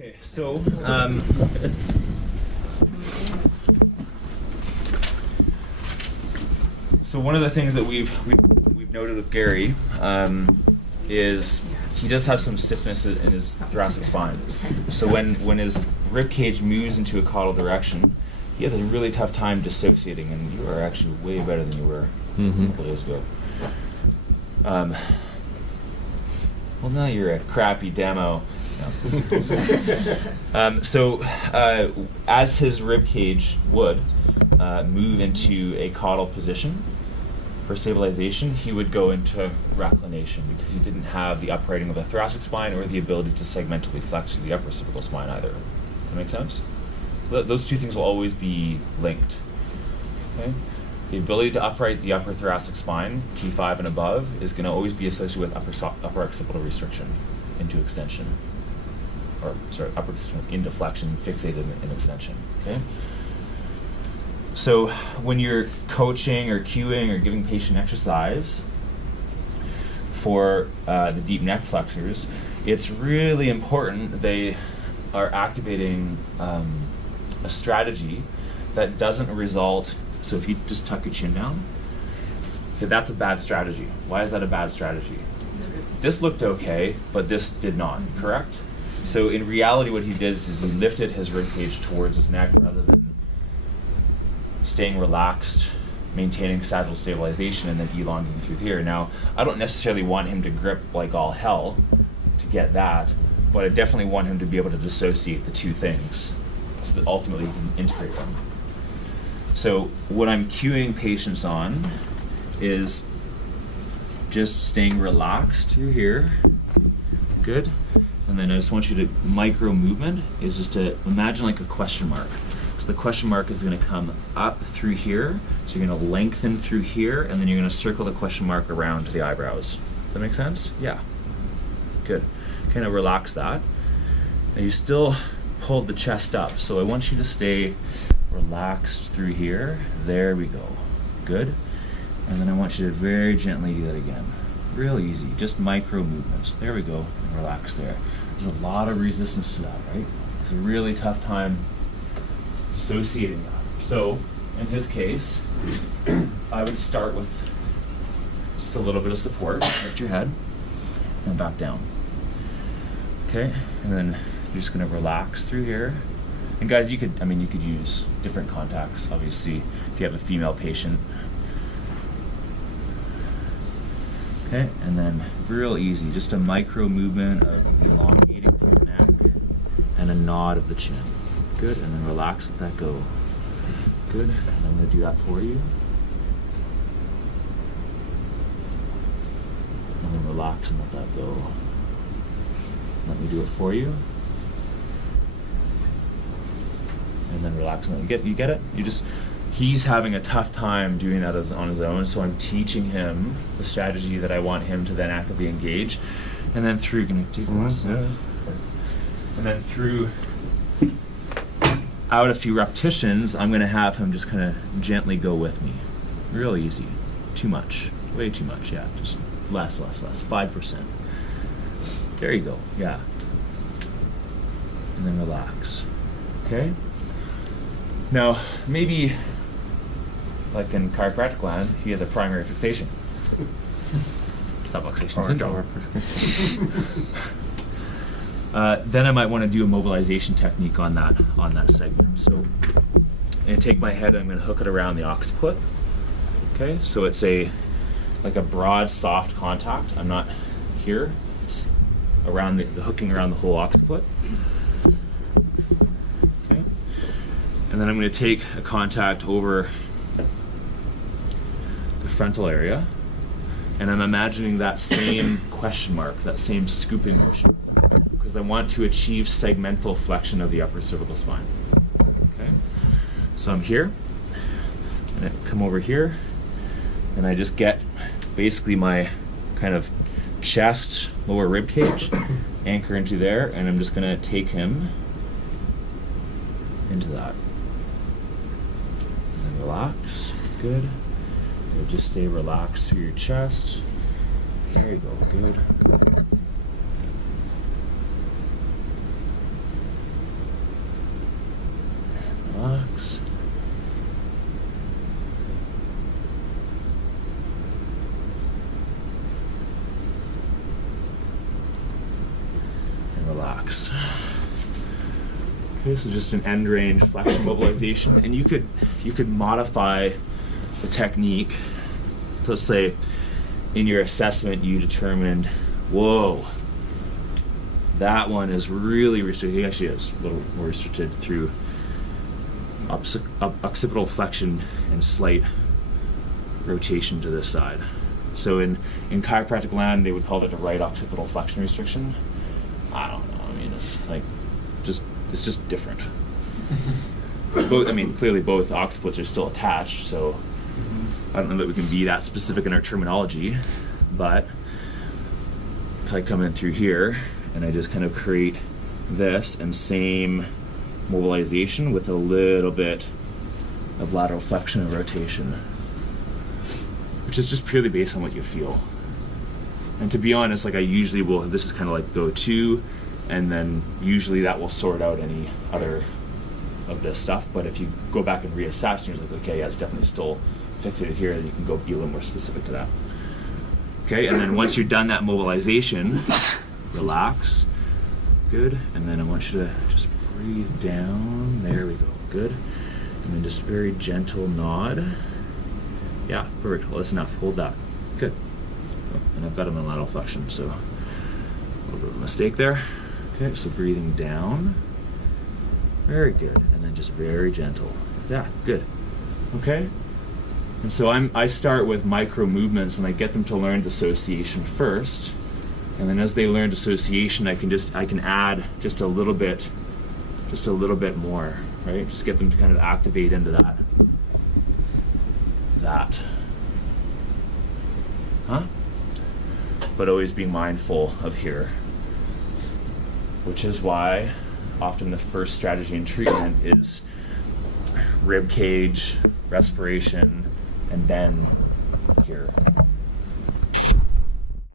Okay, so so one of the things that we've noted with Gary is he does have some stiffness in his thoracic spine. So when his rib cage moves into a caudal direction, he has a really tough time dissociating, and you are actually way better than you were a couple days ago. Well, now you're a crappy demo. So as his rib cage would move into a caudal position for stabilization, he would go into reclination because he didn't have the uprighting of the thoracic spine or the ability to segmentally flex through the upper cervical spine either. Does that make sense? So those two things will always be linked. Okay? The ability to upright the upper thoracic spine, T5 and above, is going to always be associated with upper occipital restriction into extension. Or, sorry, upper extension into flexion, fixated in extension. Okay? So when you're coaching or cueing or giving patient exercise for the deep neck flexors, it's really important that they are activating a strategy that doesn't result. So if you just tuck your chin down, okay, that's a bad strategy. Why is that a bad strategy? This looked okay, but this did not, correct? So in reality what he did is he lifted his rib cage towards his neck rather than staying relaxed, maintaining sagittal stabilization, and then elongating through here. Now, I don't necessarily want him to grip like all hell to get that, but I definitely want him to be able to dissociate the two things so that ultimately he can integrate them. So what I'm cueing patients on is just staying relaxed through here. Good. And then I just want you to, micro movement is just to imagine like a question mark. So the question mark is going to come up through here. So you're going to lengthen through here, and then you're going to circle the question mark around to the eyebrows. Does that make sense? Yeah. Good. Kind of relax that. And you still pulled the chest up. So I want you to stay relaxed through here. There we go. Good. And then I want you to very gently do that again. Real easy, just micro movements. There we go. And relax there. There's a lot of resistance to that, right? It's a really tough time dissociating that. So in his case, I would start with just a little bit of support. Lift your head and back down. Okay, and then you're just going to relax through here. And guys, you could use different contacts, obviously, if you have a female patient. Okay, and then real easy, just a micro movement of elongating through the neck and a nod of the chin. Good, and then relax, let that go. Good, and I'm going to do that for you. And then relax and let that go. Let me do it for you. And then relax and let you get it? He's having a tough time doing that on his own, so I'm teaching him the strategy that I want him to then actively engage. And then through, and then through out a few repetitions, I'm going to have him just kind of gently go with me. Real easy. Too much. Way too much, yeah. Just less. 5%. There you go, yeah. And then relax. Okay? Now, maybe, like in chiropractic land, he has a primary fixation. Subluxation syndrome. Then I might want to do a mobilization technique on that segment. So I'm going to take my head and I'm going to hook it around the occiput. Okay, so it's like a broad, soft contact. I'm not here. It's around the hooking around the whole occiput. Okay, and then I'm going to take a contact over the frontal area, and I'm imagining that same question mark, that same scooping motion, because I want to achieve segmental flexion of the upper cervical spine. Okay, so I'm here, and I come over here, and I just get basically my kind of chest, lower rib cage, anchor into there, and I'm just going to take him into that. And then relax. Good. Good. Just stay relaxed through your chest. There you go. Good. relax. Okay, so just an end range flexion mobilization, and you could modify the technique. So let's say in your assessment you determined, whoa, that one is really restricted. He actually is a little more restricted through occipital flexion and slight rotation to this side. So in chiropractic land, they would call it a right occipital flexion restriction. I don't know. I mean, it's like it's just different. Both, I mean, clearly both occipits are still attached, so I don't know that we can be that specific in our terminology. But if I come in through here and I just kind of create this and same mobilization with a little bit of lateral flexion and rotation, which is just purely based on what you feel. And to be honest, like I usually will, this is kind of like go to, and then usually that will sort out any other of this stuff. But if you go back and reassess, and you're like, okay, yeah, it's definitely still fixated here, then you can go be a little more specific to that. Okay, and then once you're done that mobilization, relax, good, and then I want you to just breathe down, there we go, good, and then just very gentle nod. Yeah, perfect, well that's enough, hold that, good. Oh, and I've got him in lateral flexion, so a little bit of a mistake there. Okay, so breathing down, very good, and then just very gentle. Yeah, good, okay. And so I start with micro movements, and I get them to learn dissociation first, and then as they learn dissociation, I can add just a little bit more, right? Just get them to kind of activate into that. Huh? But always be mindful of here, which is why often the first strategy in treatment is rib cage, respiration, and then here.